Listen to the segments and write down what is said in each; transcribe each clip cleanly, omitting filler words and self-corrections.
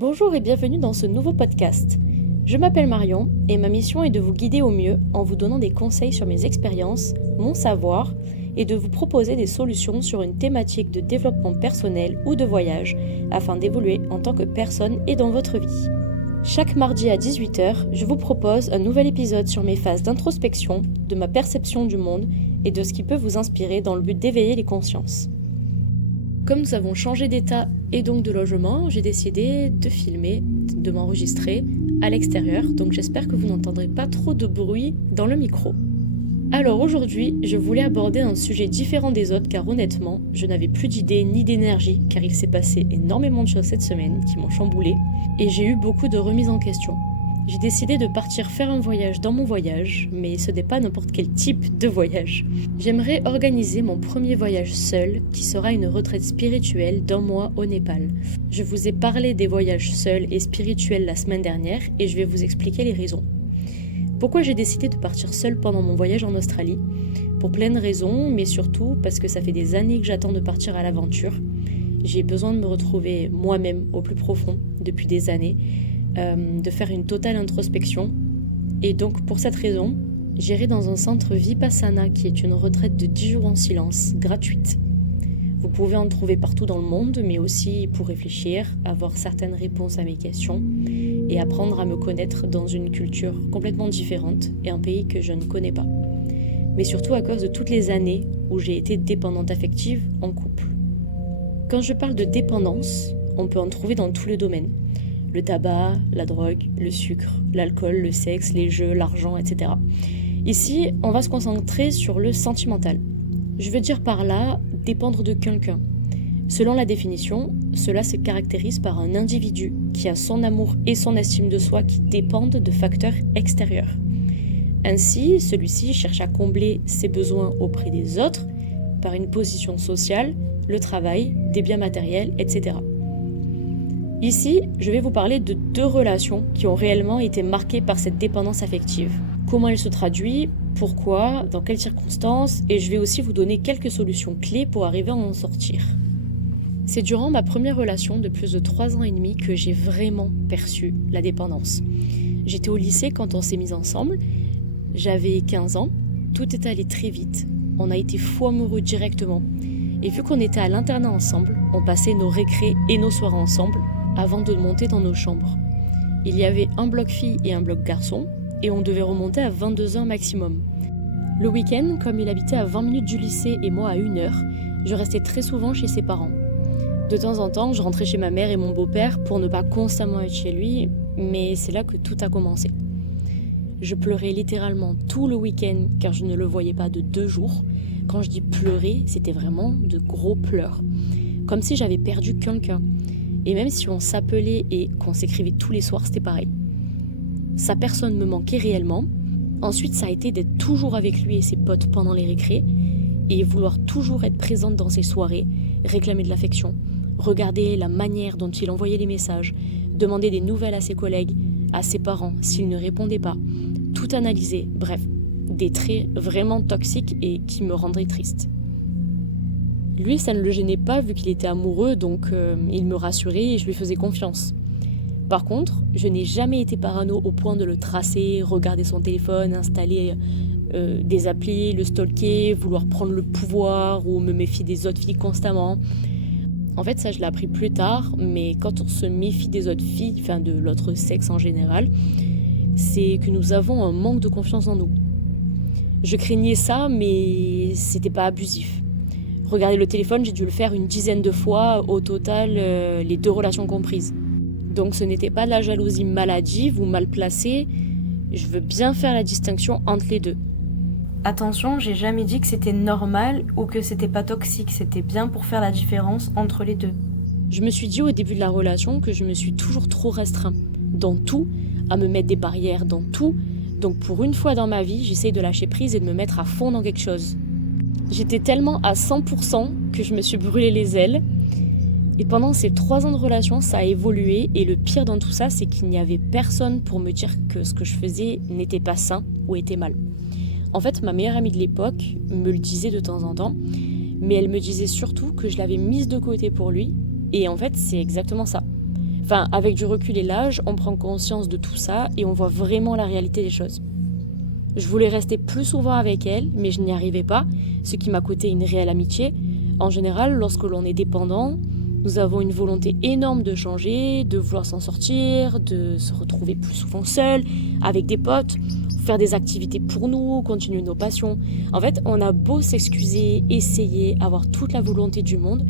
Bonjour et bienvenue dans ce nouveau podcast. Je m'appelle Marion et ma mission est de vous guider au mieux en vous donnant des conseils sur mes expériences, mon savoir et de vous proposer des solutions sur une thématique de développement personnel ou de voyage afin d'évoluer en tant que personne et dans votre vie. Chaque mardi à 18h, je vous propose un nouvel épisode sur mes phases d'introspection, de ma perception du monde et de ce qui peut vous inspirer dans le but d'éveiller les consciences. Comme nous avons changé d'état et donc de logement, j'ai décidé de filmer, de m'enregistrer à l'extérieur, donc j'espère que vous n'entendrez pas trop de bruit dans le micro. Alors aujourd'hui, je voulais aborder un sujet différent des autres car honnêtement, je n'avais plus d'idées ni d'énergie car il s'est passé énormément de choses cette semaine qui m'ont chamboulé et j'ai eu beaucoup de remises en question. J'ai décidé de partir faire un voyage dans mon voyage, mais ce n'est pas n'importe quel type de voyage. J'aimerais organiser mon premier voyage seul, qui sera une retraite spirituelle d'1 mois au Népal. Je vous ai parlé des voyages seuls et spirituels la semaine dernière, et je vais vous expliquer les raisons. Pourquoi j'ai décidé de partir seule pendant mon voyage en Australie ? Pour plein de raisons, mais surtout parce que ça fait des années que j'attends de partir à l'aventure. J'ai besoin de me retrouver moi-même au plus profond depuis des années, de faire une totale introspection. Et donc pour cette raison, j'irai dans un centre Vipassana qui est une retraite de 10 jours en silence, gratuite. Vous pouvez en trouver partout dans le monde, mais aussi pour réfléchir, avoir certaines réponses à mes questions et apprendre à me connaître dans une culture complètement différente et un pays que je ne connais pas. Mais surtout à cause de toutes les années où j'ai été dépendante affective en couple. Quand je parle de dépendance, on peut en trouver dans tous les domaines. Le tabac, la drogue, le sucre, l'alcool, le sexe, les jeux, l'argent, etc. Ici, on va se concentrer sur le sentimental. Je veux dire par là, dépendre de quelqu'un. Selon la définition, cela se caractérise par un individu qui a son amour et son estime de soi qui dépendent de facteurs extérieurs. Ainsi, celui-ci cherche à combler ses besoins auprès des autres par une position sociale, le travail, des biens matériels, etc. Ici, je vais vous parler de 2 relations qui ont réellement été marquées par cette dépendance affective. Comment elle se traduit, pourquoi, dans quelles circonstances, et je vais aussi vous donner quelques solutions clés pour arriver à en sortir. C'est durant ma première relation de plus de 3 ans et demi que j'ai vraiment perçu la dépendance. J'étais au lycée quand on s'est mis ensemble, j'avais 15 ans, tout est allé très vite, on a été fou amoureux directement. Et vu qu'on était à l'internat ensemble, on passait nos récrés et nos soirées ensemble, avant de monter dans nos chambres. Il y avait un bloc filles et un bloc garçons, et on devait remonter à 22h maximum. Le week-end, comme il habitait à 20 minutes du lycée et moi à 1h, je restais très souvent chez ses parents. De temps en temps, je rentrais chez ma mère et mon beau-père pour ne pas constamment être chez lui, mais c'est là que tout a commencé. Je pleurais littéralement tout le week-end car je ne le voyais pas de 2 jours. Quand je dis pleurer, c'était vraiment de gros pleurs. Comme si j'avais perdu quelqu'un. Et même si on s'appelait et qu'on s'écrivait tous les soirs, c'était pareil. Sa personne me manquait réellement. Ensuite, ça a été d'être toujours avec lui et ses potes pendant les récrés et vouloir toujours être présente dans ses soirées, réclamer de l'affection, regarder la manière dont il envoyait les messages, demander des nouvelles à ses collègues, à ses parents s'ils ne répondaient pas, tout analyser, bref, des traits vraiment toxiques et qui me rendraient triste. Lui, ça ne le gênait pas vu qu'il était amoureux, donc il me rassurait et je lui faisais confiance. Par contre, je n'ai jamais été parano au point de le tracer, regarder son téléphone, installer des applis, le stalker, vouloir prendre le pouvoir ou me méfier des autres filles constamment. En fait, ça je l'ai appris plus tard, mais quand on se méfie des autres filles, enfin de l'autre sexe en général, c'est que nous avons un manque de confiance en nous. Je craignais ça, mais c'était pas abusif. Regarder le téléphone, j'ai dû le faire une dizaine de fois, au total, les 2 relations comprises. Donc ce n'était pas de la jalousie maladive ou mal placée, je veux bien faire la distinction entre les 2. Attention, j'ai jamais dit que c'était normal ou que c'était pas toxique, c'était bien pour faire la différence entre les 2. Je me suis dit au début de la relation que je me suis toujours trop restreint, dans tout, à me mettre des barrières dans tout, donc pour une fois dans ma vie, j'essaye de lâcher prise et de me mettre à fond dans quelque chose. J'étais tellement à 100% que je me suis brûlé les ailes. Et pendant ces 3 ans de relation, ça a évolué. Et le pire dans tout ça, c'est qu'il n'y avait personne pour me dire que ce que je faisais n'était pas sain ou était mal. En fait, ma meilleure amie de l'époque me le disait de temps en temps. Mais elle me disait surtout que je l'avais mise de côté pour lui. Et en fait, c'est exactement ça. Enfin, avec du recul et l'âge, on prend conscience de tout ça et on voit vraiment la réalité des choses. Je voulais rester plus souvent avec elle, mais je n'y arrivais pas, ce qui m'a coûté une réelle amitié. En général, lorsque l'on est dépendant, nous avons une volonté énorme de changer, de vouloir s'en sortir, de se retrouver plus souvent seul, avec des potes, faire des activités pour nous, continuer nos passions. En fait, on a beau s'excuser, essayer, avoir toute la volonté du monde,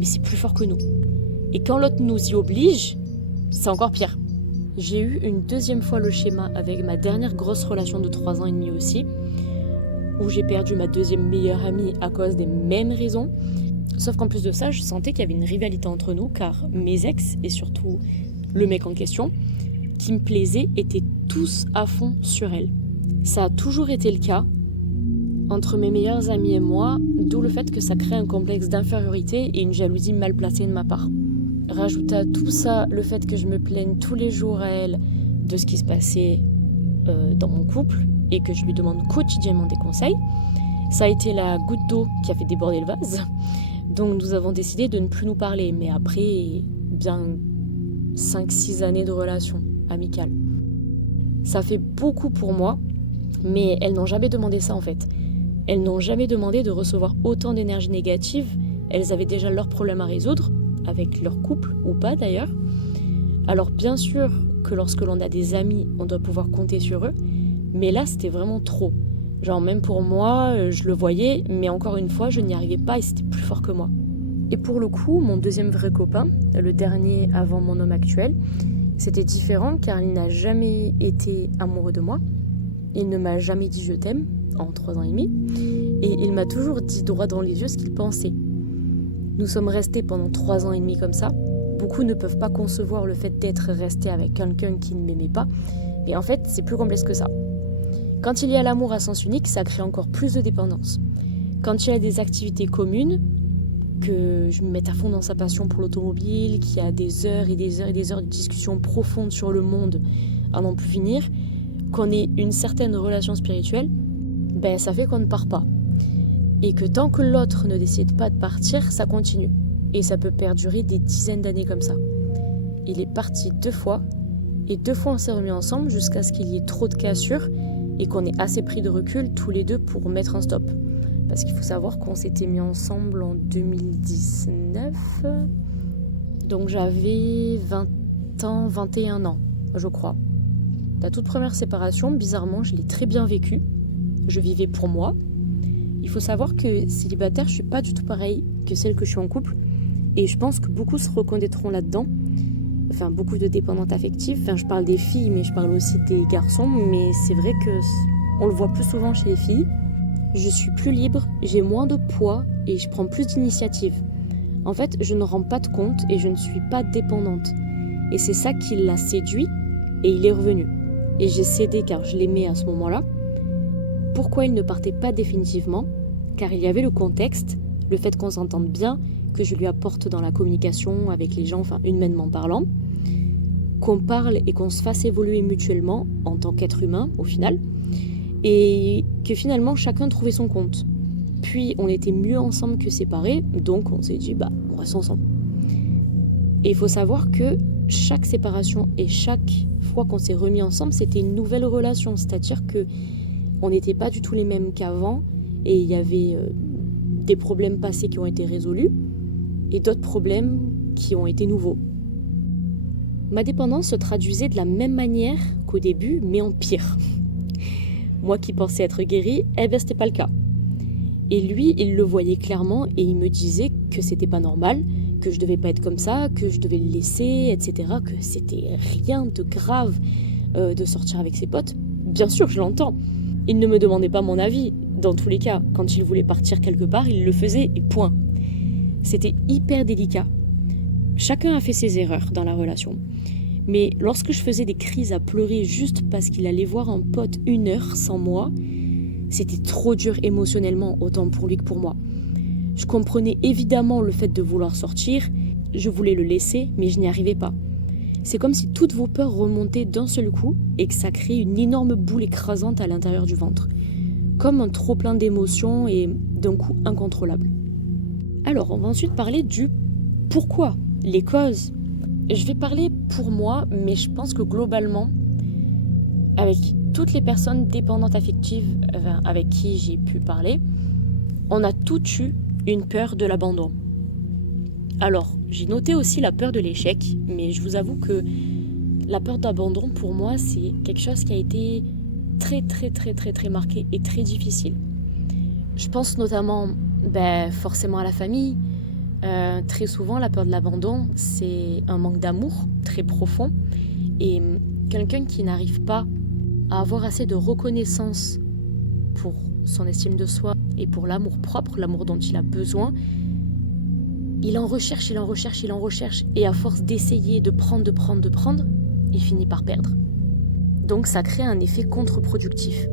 mais c'est plus fort que nous. Et quand l'autre nous y oblige, c'est encore pire. J'ai eu une deuxième fois le schéma avec ma dernière grosse relation de 3 ans et demi aussi, où j'ai perdu ma deuxième meilleure amie à cause des mêmes raisons. Sauf qu'en plus de ça, je sentais qu'il y avait une rivalité entre nous, car mes ex, et surtout le mec en question, qui me plaisait, étaient tous à fond sur elle. Ça a toujours été le cas entre mes meilleurs amis et moi, d'où le fait que ça crée un complexe d'infériorité et une jalousie mal placée de ma part. Rajoute à tout ça le fait que je me plaigne tous les jours à elle de ce qui se passait dans mon couple et que je lui demande quotidiennement des conseils. Ça a été la goutte d'eau qui a fait déborder le vase. Donc nous avons décidé de ne plus nous parler, mais après bien 5-6 années de relation amicale. Ça fait beaucoup pour moi, mais elles n'ont jamais demandé ça en fait. Elles n'ont jamais demandé de recevoir autant d'énergie négative. Elles avaient déjà leurs problèmes à résoudre, avec leur couple ou pas d'ailleurs. Alors bien sûr que lorsque l'on a des amis, on doit pouvoir compter sur eux, mais là c'était vraiment trop. Genre même pour moi, je le voyais, mais encore une fois, je n'y arrivais pas et c'était plus fort que moi. Et pour le coup, mon deuxième vrai copain, le dernier avant mon homme actuel, c'était différent car il n'a jamais été amoureux de moi. Il ne m'a jamais dit je t'aime en 3 ans et demi et il m'a toujours dit droit dans les yeux ce qu'il pensait. Nous sommes restés pendant 3 ans et demi comme ça. Beaucoup ne peuvent pas concevoir le fait d'être resté avec quelqu'un qui ne m'aimait pas. Mais en fait, c'est plus complexe que ça. Quand il y a l'amour à sens unique, ça crée encore plus de dépendance. Quand il y a des activités communes, que je me mette à fond dans sa passion pour l'automobile, qu'il y a des heures et des heures et des heures de discussion profonde sur le monde à n'en plus finir, qu'on ait une certaine relation spirituelle, ça fait qu'on ne part pas. Et que tant que l'autre ne décide pas de partir, ça continue. Et ça peut perdurer des dizaines d'années comme ça. Il est parti 2 fois, et 2 fois on s'est remis ensemble jusqu'à ce qu'il y ait trop de cassures et qu'on ait assez pris de recul tous les deux pour mettre un stop. Parce qu'il faut savoir qu'on s'était mis ensemble en 2019, donc j'avais 20 ans, 21 ans, je crois. La toute première séparation, bizarrement, je l'ai très bien vécue. Je vivais pour moi. Il faut savoir que célibataire, je suis pas du tout pareille que celle que je suis en couple. Et je pense que beaucoup se reconnaîtront là-dedans. Enfin, beaucoup de dépendantes affectives. Enfin, je parle des filles, mais je parle aussi des garçons. Mais c'est vrai qu'on le voit plus souvent chez les filles. Je suis plus libre, j'ai moins de poids et je prends plus d'initiative. En fait, je ne rends pas de compte et je ne suis pas dépendante. Et c'est ça qui l'a séduit et il est revenu. Et j'ai cédé car je l'aimais à ce moment-là. Pourquoi il ne partait pas définitivement ? Car il y avait le contexte, le fait qu'on s'entende bien, que je lui apporte dans la communication avec les gens, enfin humainement parlant, qu'on parle et qu'on se fasse évoluer mutuellement en tant qu'être humain au final, et que finalement chacun trouvait son compte. Puis on était mieux ensemble que séparés, donc on s'est dit on reste ensemble. Et il faut savoir que chaque séparation et chaque fois qu'on s'est remis ensemble, c'était une nouvelle relation, c'est-à-dire que on n'était pas du tout les mêmes qu'avant et il y avait des problèmes passés qui ont été résolus et d'autres problèmes qui ont été nouveaux. Ma dépendance se traduisait de la même manière qu'au début, mais en pire. Moi qui pensais être guérie, c'était pas le cas. Et lui, il le voyait clairement et il me disait que c'était pas normal, que je devais pas être comme ça, que je devais le laisser, etc., que c'était rien de grave de sortir avec ses potes. Bien sûr, je l'entends. Il ne me demandait pas mon avis. Dans tous les cas, quand il voulait partir quelque part, il le faisait et point. C'était hyper délicat. Chacun a fait ses erreurs dans la relation. Mais lorsque je faisais des crises à pleurer juste parce qu'il allait voir un pote 1 heure sans moi, c'était trop dur émotionnellement, autant pour lui que pour moi. Je comprenais évidemment le fait de vouloir sortir, je voulais le laisser, mais je n'y arrivais pas. C'est comme si toutes vos peurs remontaient d'un seul coup et que ça créait une énorme boule écrasante à l'intérieur du ventre. Comme un trop-plein d'émotions et d'un coup incontrôlable. Alors, on va ensuite parler du pourquoi, les causes. Je vais parler pour moi, mais je pense que globalement, avec toutes les personnes dépendantes affectives avec qui j'ai pu parler, on a toutes eu une peur de l'abandon. Alors, j'ai noté aussi la peur de l'échec, mais je vous avoue que la peur d'abandon, pour moi, c'est quelque chose qui a été très, très, très, très, très marqué et très difficile. Je pense notamment, forcément à la famille. Très souvent, la peur de l'abandon, c'est un manque d'amour très profond. Et quelqu'un qui n'arrive pas à avoir assez de reconnaissance pour son estime de soi et pour l'amour propre, l'amour dont il a besoin, il en recherche. Et à force d'essayer de prendre, il finit par perdre. Donc ça crée un effet contre-productif.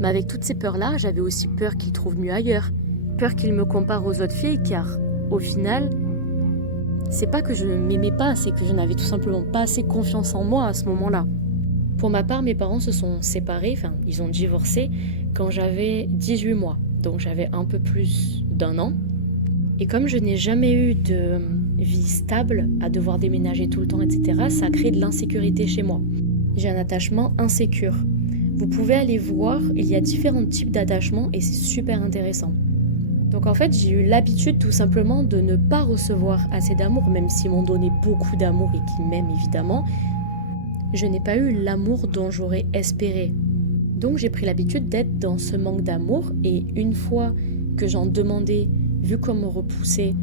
Mais avec toutes ces peurs-là, j'avais aussi peur qu'il trouve mieux ailleurs. Peur qu'il me compare aux autres filles, car au final, c'est pas que je ne m'aimais pas, c'est que je n'avais tout simplement pas assez confiance en moi à ce moment-là. Pour ma part, mes parents se sont séparés, ils ont divorcé quand j'avais 18 mois. Donc j'avais un peu plus d'1 an. Et comme je n'ai jamais eu de vie stable, à devoir déménager tout le temps, etc., ça a créé de l'insécurité chez moi. J'ai un attachement insécure. Vous pouvez aller voir, il y a différents types d'attachements et c'est super intéressant. Donc en fait, j'ai eu l'habitude tout simplement de ne pas recevoir assez d'amour, même s'ils m'ont donné beaucoup d'amour et qu'ils m'aiment évidemment. Je n'ai pas eu l'amour dont j'aurais espéré. Donc j'ai pris l'habitude d'être dans ce manque d'amour et une fois que j'en demandais, vu qu'on me repoussait,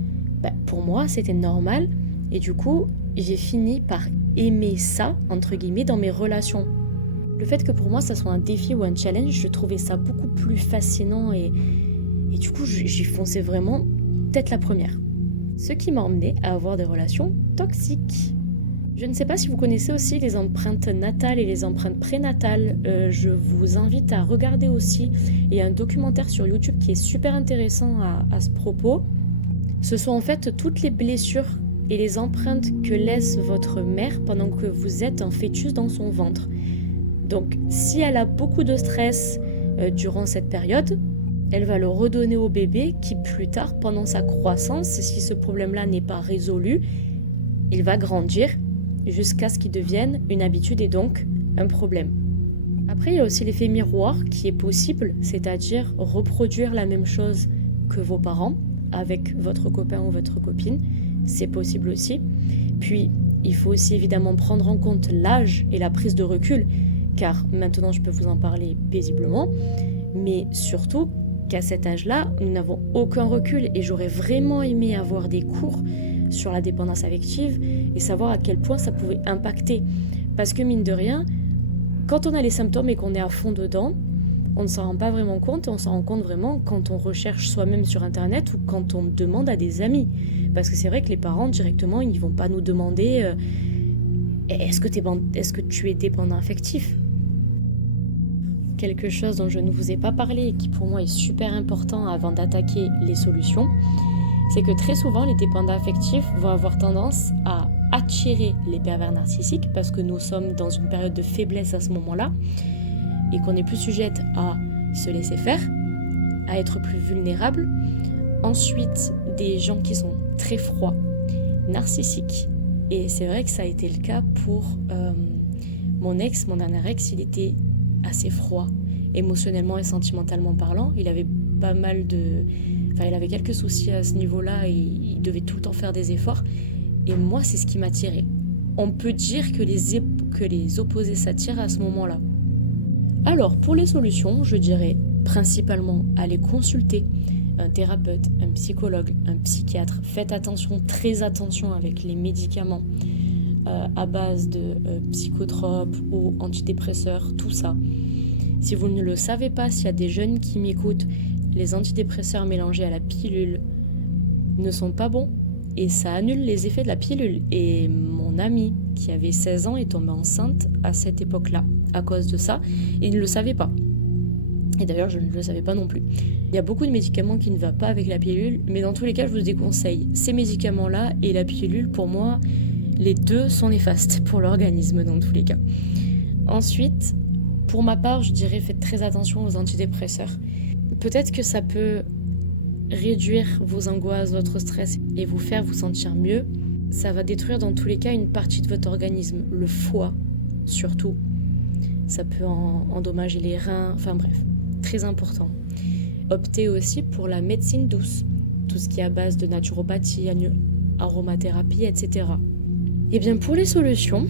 pour moi c'était normal et du coup j'ai fini par aimer ça, entre guillemets, dans mes relations. Le fait que pour moi ça soit un défi ou un challenge, je trouvais ça beaucoup plus fascinant et du coup j'y fonçais vraiment tête la première. Ce qui m'a emmené à avoir des relations toxiques. Je ne sais pas si vous connaissez aussi les empreintes natales et les empreintes prénatales. Je vous invite à regarder aussi. Il y a un documentaire sur YouTube qui est super intéressant à ce propos. Ce sont en fait toutes les blessures et les empreintes que laisse votre mère pendant que vous êtes un fœtus dans son ventre. Donc si elle a beaucoup de stress durant cette période, elle va le redonner au bébé qui plus tard, pendant sa croissance, si ce problème-là n'est pas résolu, il va grandir jusqu'à ce qu'il devienne une habitude et donc un problème. Après, il y a aussi l'effet miroir qui est possible, c'est-à-dire reproduire la même chose que vos parents avec votre copain ou votre copine, c'est possible aussi. Puis, il faut aussi évidemment prendre en compte l'âge et la prise de recul, car maintenant je peux vous en parler paisiblement, mais surtout qu'à cet âge-là, nous n'avons aucun recul et j'aurais vraiment aimé avoir des cours sur la dépendance affective et savoir à quel point ça pouvait impacter. Parce que mine de rien, quand on a les symptômes et qu'on est à fond dedans, on ne s'en rend pas vraiment compte et on s'en rend compte vraiment quand on recherche soi-même sur internet ou quand on demande à des amis. Parce que c'est vrai que les parents directement, ils ne vont pas nous demander est-ce que tu es dépendant affectif ? Quelque chose dont je ne vous ai pas parlé et qui pour moi est super important avant d'attaquer les solutions, c'est que très souvent les dépendants affectifs vont avoir tendance à attirer les pervers narcissiques parce que nous sommes dans une période de faiblesse à ce moment-là et qu'on est plus sujette à se laisser faire, à être plus vulnérable. Ensuite, des gens qui sont très froids, narcissiques. Et c'est vrai que ça a été le cas pour mon dernier ex, il était assez froid, émotionnellement et sentimentalement parlant. Il avait pas mal il avait quelques soucis à ce niveau-là et il devait tout le temps faire des efforts. Et moi, c'est ce qui m'attirait. On peut dire que les opposés s'attirent à ce moment-là. Alors, pour les solutions, je dirais principalement aller consulter un thérapeute, un psychologue, un psychiatre. Faites attention, très attention avec les médicaments à base de psychotropes ou antidépresseurs, tout ça. Si vous ne le savez pas, s'il y a des jeunes qui m'écoutent, les antidépresseurs mélangés à la pilule ne sont pas bons et ça annule les effets de la pilule. Et mon amie qui avait 16 ans est tombée enceinte à cette époque-là à cause de ça et il ne le savait pas. Et d'ailleurs, je ne le savais pas non plus. Il y a beaucoup de médicaments qui ne vont pas avec la pilule, mais dans tous les cas, je vous déconseille ces médicaments-là et la pilule. Pour moi, les deux sont néfastes pour l'organisme dans tous les cas. Ensuite, pour ma part, je dirais faites très attention aux antidépresseurs. Peut-être que ça peut réduire vos angoisses, votre stress et vous faire vous sentir mieux. ça va détruire dans tous les cas une partie de votre organisme, le foie surtout. Ça peut endommager les reins, enfin bref, très important. Optez aussi pour la médecine douce, tout ce qui est à base de naturopathie, aromathérapie, etc. Et bien pour les solutions,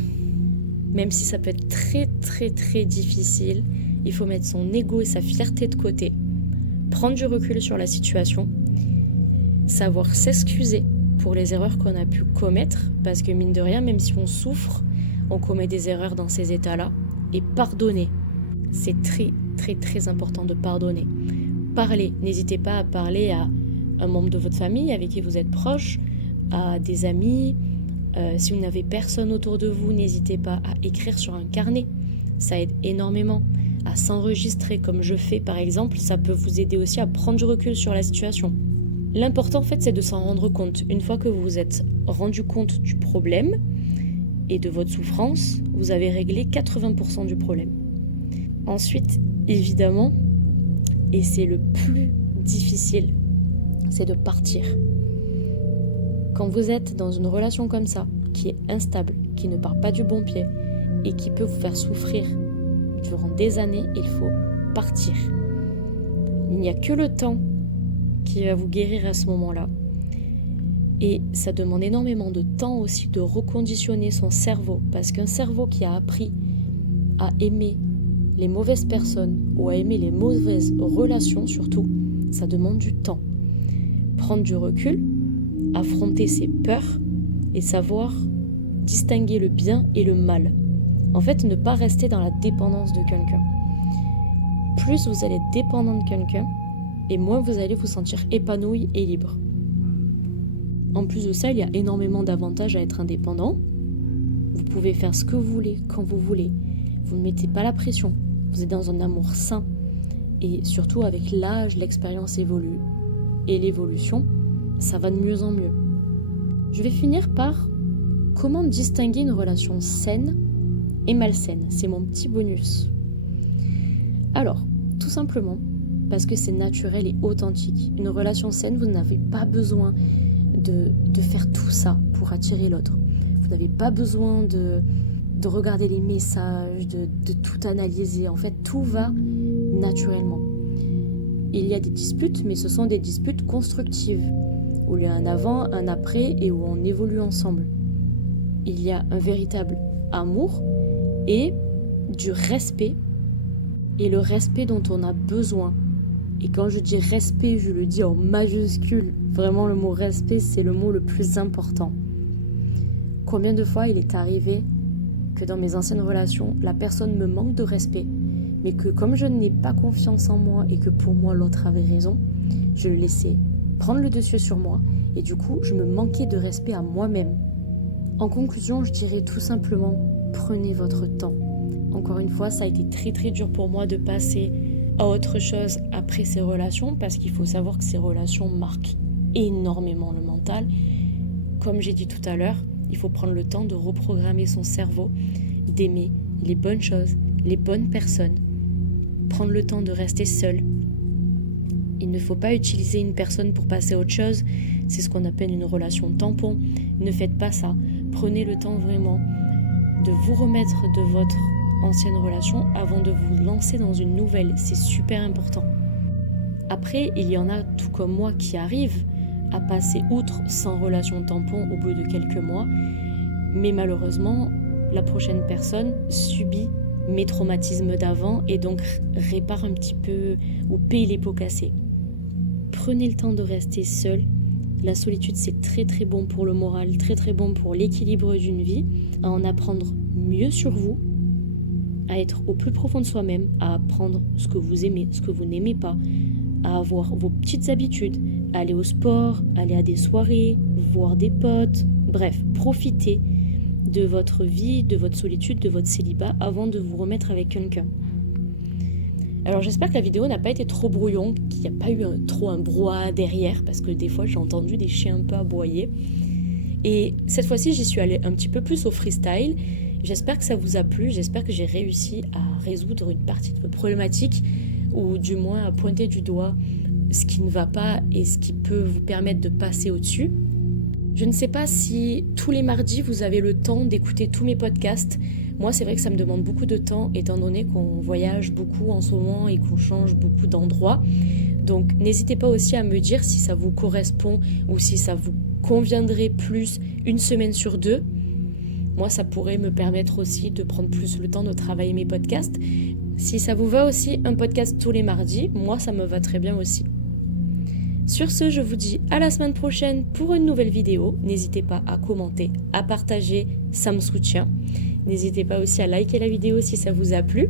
même si ça peut être très très très difficile, il faut mettre son ego et sa fierté de côté, prendre du recul sur la situation, savoir s'excuser pour les erreurs qu'on a pu commettre, parce que mine de rien, même si on souffre, on commet des erreurs dans ces états-là, et pardonner. C'est très très très important de pardonner. Parlez, n'hésitez pas à parler à un membre de votre famille avec qui vous êtes proche, à des amis. Si vous n'avez personne autour de vous, n'hésitez pas à écrire sur un carnet. Ça aide énormément. À s'enregistrer comme je fais par exemple, ça peut vous aider aussi à prendre du recul sur la situation. L'important en fait, c'est de s'en rendre compte. Une fois que vous vous êtes rendu compte du problème et de votre souffrance, vous avez réglé 80% du problème. Ensuite, évidemment, et c'est le plus difficile, c'est de partir. Quand vous êtes dans une relation comme ça, qui est instable, qui ne part pas du bon pied et qui peut vous faire souffrir durant des années, il faut partir. Il n'y a que le temps qui va vous guérir à ce moment-là. Et ça demande énormément de temps aussi de reconditionner son cerveau, parce qu'un cerveau qui a appris à aimer les mauvaises personnes ou à aimer les mauvaises relations surtout, ça demande du temps. Prendre du recul, affronter ses peurs et savoir distinguer le bien et le mal. En fait, ne pas rester dans la dépendance de quelqu'un. Plus vous allez être dépendant de quelqu'un, et moins vous allez vous sentir épanoui et libre. En plus de ça, il y a énormément d'avantages à être indépendant. Vous pouvez faire ce que vous voulez, quand vous voulez. Vous ne mettez pas la pression. Vous êtes dans un amour sain. Et surtout, avec l'âge, l'expérience évolue. Et l'évolution, ça va de mieux en mieux. Je vais finir par comment distinguer une relation saine et malsaine. C'est mon petit bonus. Alors, tout simplement, parce que c'est naturel et authentique. Une relation saine, vous n'avez pas besoin de faire tout ça pour attirer l'autre. Vous n'avez pas besoin de regarder les messages, de tout analyser. En fait, tout va naturellement. Il y a des disputes, mais ce sont des disputes constructives, où il y a un avant, un après et où on évolue ensemble. Il y a un véritable amour et du respect, et le respect dont on a besoin. Et quand je dis respect, je le dis en majuscule. Vraiment, le mot respect, c'est le mot le plus important. Combien de fois il est arrivé que dans mes anciennes relations, la personne me manque de respect, mais que comme je n'ai pas confiance en moi et que pour moi l'autre avait raison, je le laissais prendre le dessus sur moi et du coup, je me manquais de respect à moi-même. En conclusion, je dirais tout simplement, prenez votre temps. Encore une fois, ça a été très très dur pour moi de passer à autre chose après ces relations, parce qu'il faut savoir que ces relations marquent énormément le mental. Comme j'ai dit tout à l'heure, il faut prendre le temps de reprogrammer son cerveau, d'aimer les bonnes choses, les bonnes personnes, prendre le temps de rester seul. Il ne faut pas utiliser une personne pour passer à autre chose, c'est ce qu'on appelle une relation tampon. Ne faites pas ça. Prenez le temps vraiment de vous remettre de votre ancienne relation avant de vous lancer dans une nouvelle. C'est super important. Après, il y en a, tout comme moi, qui arrivent à passer outre sans relation tampon au bout de quelques mois. Mais malheureusement, la prochaine personne subit mes traumatismes d'avant et donc répare un petit peu ou paye les pots cassés. Prenez le temps de rester seul. La solitude, c'est très très bon pour le moral, très très bon pour l'équilibre d'une vie, à en apprendre mieux sur vous, à être au plus profond de soi-même, à apprendre ce que vous aimez, ce que vous n'aimez pas, à avoir vos petites habitudes, aller au sport, aller à des soirées, voir des potes, bref, profitez de votre vie, de votre solitude, de votre célibat avant de vous remettre avec quelqu'un. Alors j'espère que la vidéo n'a pas été trop brouillon, qu'il n'y a pas eu trop un brouhaha derrière, parce que des fois j'ai entendu des chiens un peu aboyer. Et cette fois-ci j'y suis allée un petit peu plus au freestyle. J'espère que ça vous a plu, j'espère que j'ai réussi à résoudre une partie de vos problématiques, ou du moins à pointer du doigt ce qui ne va pas et ce qui peut vous permettre de passer au-dessus. Je ne sais pas si tous les mardis vous avez le temps d'écouter tous mes podcasts. Moi, c'est vrai que ça me demande beaucoup de temps étant donné qu'on voyage beaucoup en ce moment et qu'on change beaucoup d'endroits. Donc n'hésitez pas aussi à me dire si ça vous correspond ou si ça vous conviendrait plus une semaine sur 2. Moi, ça pourrait me permettre aussi de prendre plus le temps de travailler mes podcasts. Si ça vous va aussi, un podcast tous les mardis, moi, ça me va très bien aussi. Sur ce, je vous dis à la semaine prochaine pour une nouvelle vidéo. N'hésitez pas à commenter, à partager, ça me soutient. N'hésitez pas aussi à liker la vidéo si ça vous a plu.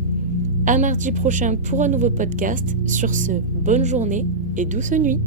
À mardi prochain pour un nouveau podcast. Sur ce, bonne journée et douce nuit.